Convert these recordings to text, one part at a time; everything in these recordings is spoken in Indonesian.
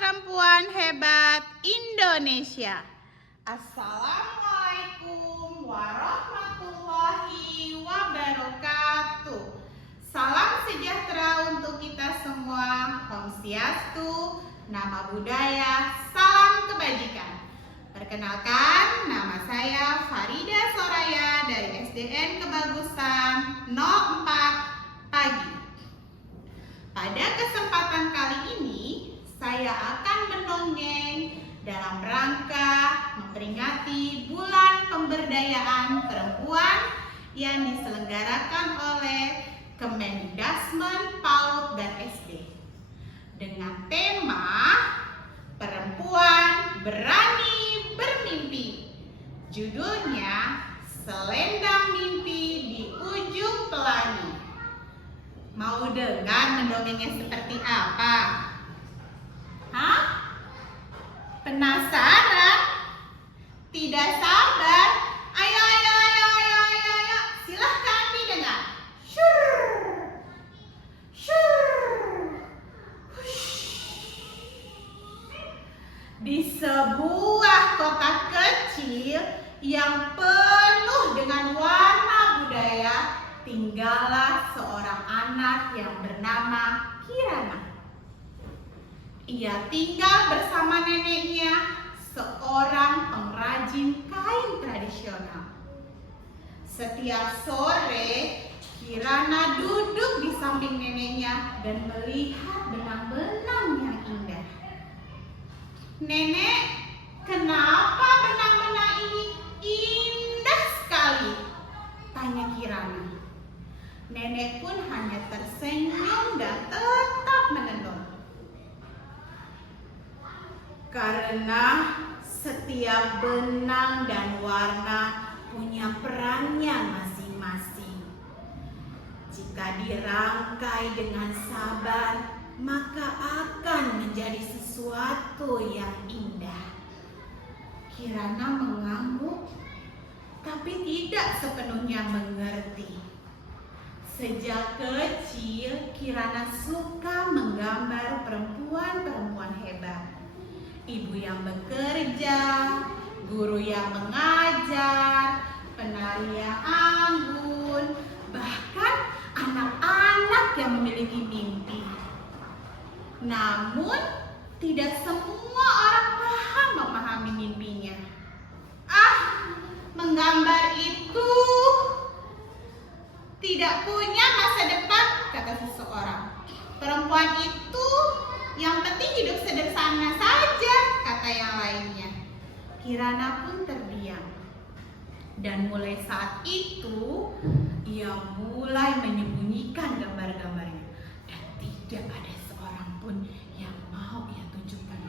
perempuan hebat Indonesia. Assalamualaikum warahmatullahi wabarakatuh. Salam sejahtera untuk kita semua. Om Swastiastu, nama budaya, salam kebajikan. Perkenalkan, nama saya Farida Soraya dari SDN Kebagusan 04 Pagi. Pada kesempatan kali ini, saya akan mendongeng dalam rangka memperingati Bulan Pemberdayaan Perempuan yang diselenggarakan oleh Kemendikbud PAUD dan SD dengan tema Perempuan Berani Bermimpi. Judulnya Selendang Mimpi di Ujung Pelangi. Mau dengar mendongengnya seperti apa? Hah? Penasaran? Tidak sabar? Ayo, silahkan didengar. Di sebuah kota kecil yang penuh dengan warna budaya, tinggallah seorang anak yang bernama Kirana. Ia tinggal bersama neneknya, seorang pengrajin kain tradisional. Setiap sore, Kirana duduk di samping neneknya dan melihat benang-benang yang indah. "Nenek, kenapa benang-benang ini indah sekali?" tanya Kirana. Nenek pun hanya tersenyum dan tetap menenun. Karena setiap benang dan warna punya perannya masing-masing. Jika dirangkai dengan sabar, maka akan menjadi sesuatu yang indah. Kirana mengangguk, tapi tidak sepenuhnya mengerti. Sejak kecil, Kirana suka menggambar perempuan-perempuan hebat. Ibu yang bekerja, guru yang mengajar, penari yang anggun, bahkan anak-anak yang memiliki mimpi. Namun, tidak semua orang paham memahami mimpinya. Menggambar itu tidak punya masa depan, kata seseorang. Perempuan itu yang penting hidup sederhana saja, kata yang lainnya. Kirana pun terdiam. Dan mulai saat itu, ia mulai menyembunyikan gambar-gambarnya. Dan tidak ada seorang pun yang mau ia tunjukkan.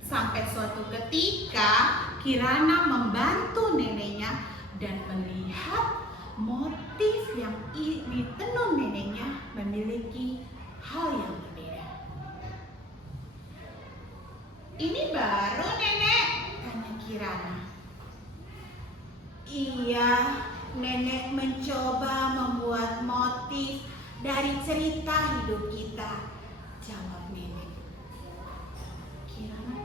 Sampai suatu ketika, Kirana membantu neneknya dan melihat motif yang ditenun neneknya memiliki hal yang berbeda. "Ini baru, Nenek?" tanya Kirana. "Iya, Nenek mencoba membuat motif dari cerita hidup kita," jawab Nenek. Kirana,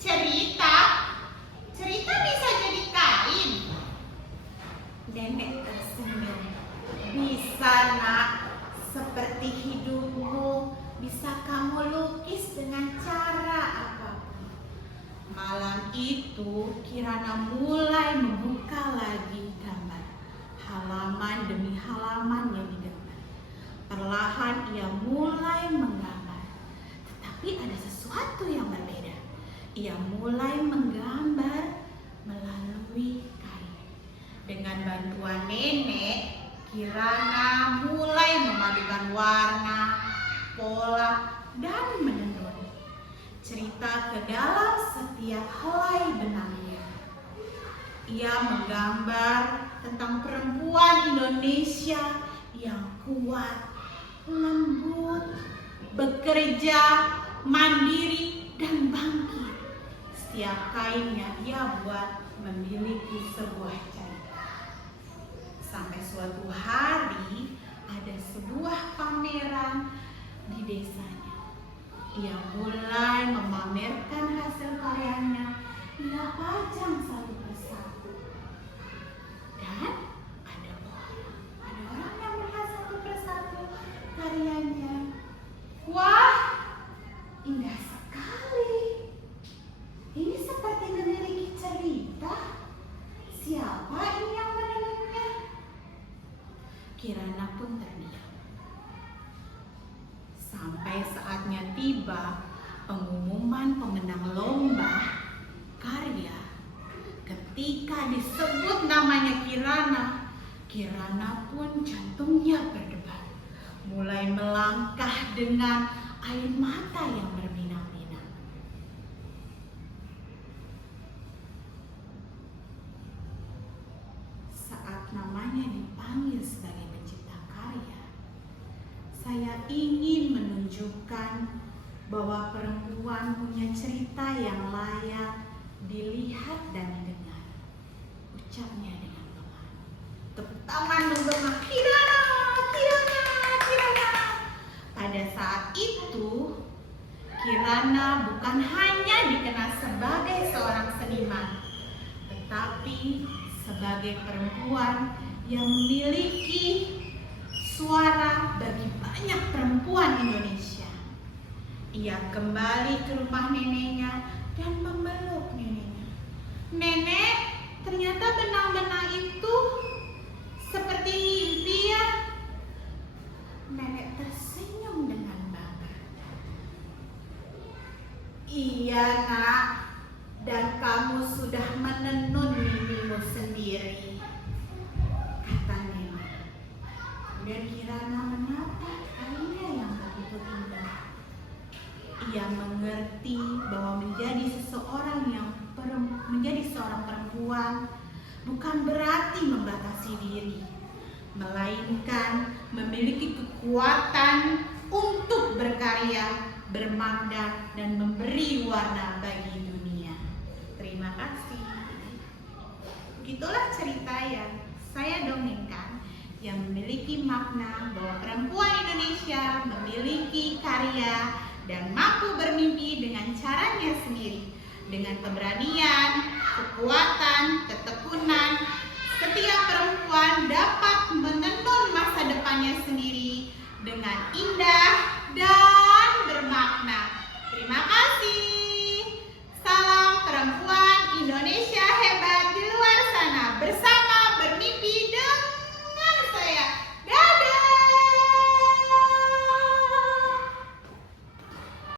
"Cerita? Cerita bisa jadi kain?" Nenek tersenyum. "Bisa, Nak. Seperti hidupmu, bisa kamu lukis dengan cara apapun." Malam itu, Kirana mulai membuka lagi gambar. Halaman demi halaman yang digambar. Perlahan ia mulai menggambar. Tetapi ada sesuatu yang berbeda. Ia mulai menggambar melalui kain. Dengan bantuan nenek, Kirana mulai memadukan warna, pola, dan menenun cerita ke dalam setiap helai benangnya. Ia menggambar tentang perempuan Indonesia yang kuat, lembut, bekerja, mandiri, dan bangkit. Setiap kain yang ia buat memiliki sebuah cerita. Sampai suatu hari ada sebuah pameran di desanya. Ia mulai memamerkan hasil karyanya. Ia pajang satu persatu. Dan ada orang yang melihat satu persatu karyanya. Wah, indah sekali. Ini seperti memiliki cerita. Siapa ini yang menenunnya? Kirana pun terdiam. Sampai saatnya tiba pengumuman pemenang lomba karya. Ketika disebut namanya Kirana, Kirana pun jantungnya berdebar, mulai melangkah dengan air mata yang berminang-minang. Saat namanya dipanggil sebagai pencipta karya, saya ingin menunjukkan bahwa perempuan punya cerita yang layak dilihat dan didengar. Ucapnya dengan pelan. Tepuk tangan menggema, Kirana, Kirana, Kirana. Pada saat itu, Kirana bukan hanya dikenal sebagai seorang seniman, tetapi sebagai perempuan yang memiliki suara bagi banyak perempuan Indonesia. Ia kembali ke rumah neneknya dan memeluk neneknya. Nenek, ternyata benang-benang itu seperti mimpi ya. Nenek tersenyum dengan bangga. Iya nak, dan kamu sudah menenun mimpimu sendiri, kata nenek. Dan Kirana menatap airnya yang begitu indah. Ia mengerti bahwa menjadi seorang perempuan bukan berarti membatasi diri, melainkan memiliki kekuatan untuk berkarya, bermakna, dan memberi warna bagi dunia. Terima kasih. Begitulah cerita yang saya dongengkan, yang memiliki makna bahwa perempuan Indonesia memiliki karya dan mampu bermimpi dengan caranya sendiri, dengan keberanian, kekuatan, ketekunan,